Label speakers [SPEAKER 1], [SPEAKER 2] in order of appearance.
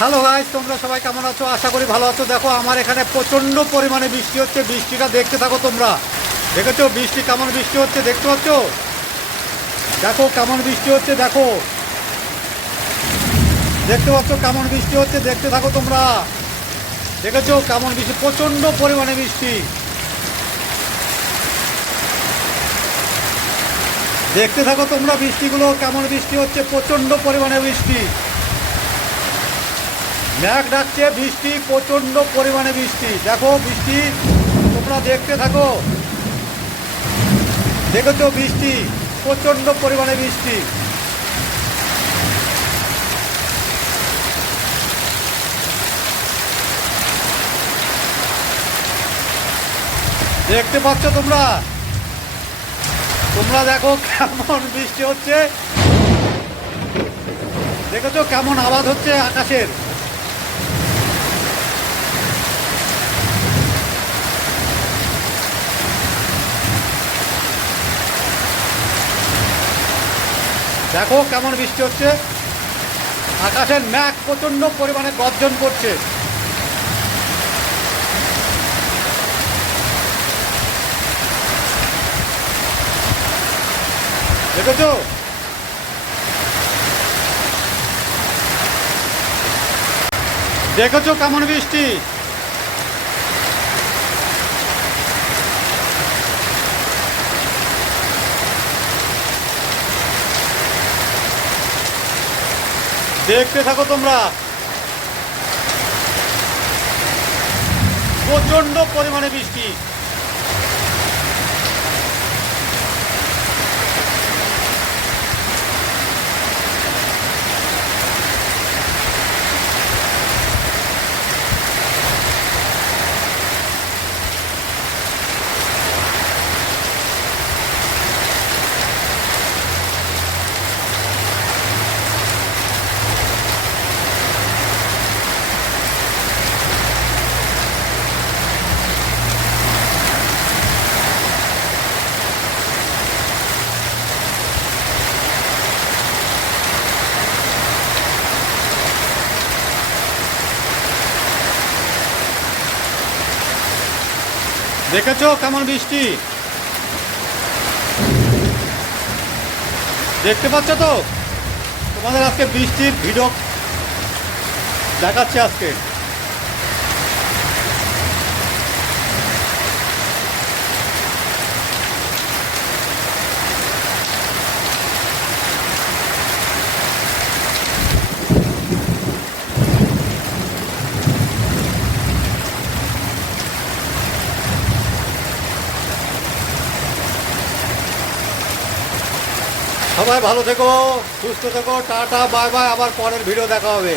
[SPEAKER 1] Hello guys তোমরা সবাই কেমন আছো? আশা করি ভালো আছো। দেখো, আমার এখানে প্রচণ্ড পরিমাণে বৃষ্টি হচ্ছে। বৃষ্টিটা দেখতে থাকো তোমরা। দেখেছ? বৃষ্টি কেমন বৃষ্টি হচ্ছে? দেখতে পাচ্ছ? দেখো কেমন বৃষ্টি হচ্ছে, দেখো। দেখতে পাচ্ছ কেমন বৃষ্টি হচ্ছে? দেখতে থাকো তোমরা। দেখেছ? কেমন বৃষ্টি? প্রচণ্ড পরিমাণে বৃষ্টি। দেখতে থাকো তোমরা বৃষ্টিগুলো, কেমন বৃষ্টি হচ্ছে? প্রচণ্ড পরিমাণে বৃষ্টি। ম্যাঘ ডাকছে, বৃষ্টি, প্রচণ্ড পরিমাণে বৃষ্টি। দেখো বৃষ্টি, তোমরা দেখতে থাকো। দেখেছ বৃষ্টি, প্রচণ্ড পরিমাণে বৃষ্টি। দেখতে পাচ্ছ তোমরা? তোমরা দেখো কেমন বৃষ্টি হচ্ছে। দেখেছ কেমন আওয়াজ হচ্ছে আকাশের? দেখো কেমন বৃষ্টি হচ্ছে। আকাশের ম্যাঘ প্রচণ্ড পরিমাণে গর্জন করছে। দেখেছ? দেখেছ কেমন বৃষ্টি? দেখতে থাকো তোমরা। প্রচণ্ড পরিমাণে বৃষ্টি। দেখেছ কেমন বৃষ্টি? দেখতে পাচ্ছ তো? তোমাদের আজকে বৃষ্টির ভিডিও দেখাচ্ছে আজকে। সবাই ভালো থেকো সুস্থ থেকো টাটা বাই বাই আবার পরের ভিডিও দেখা হবে।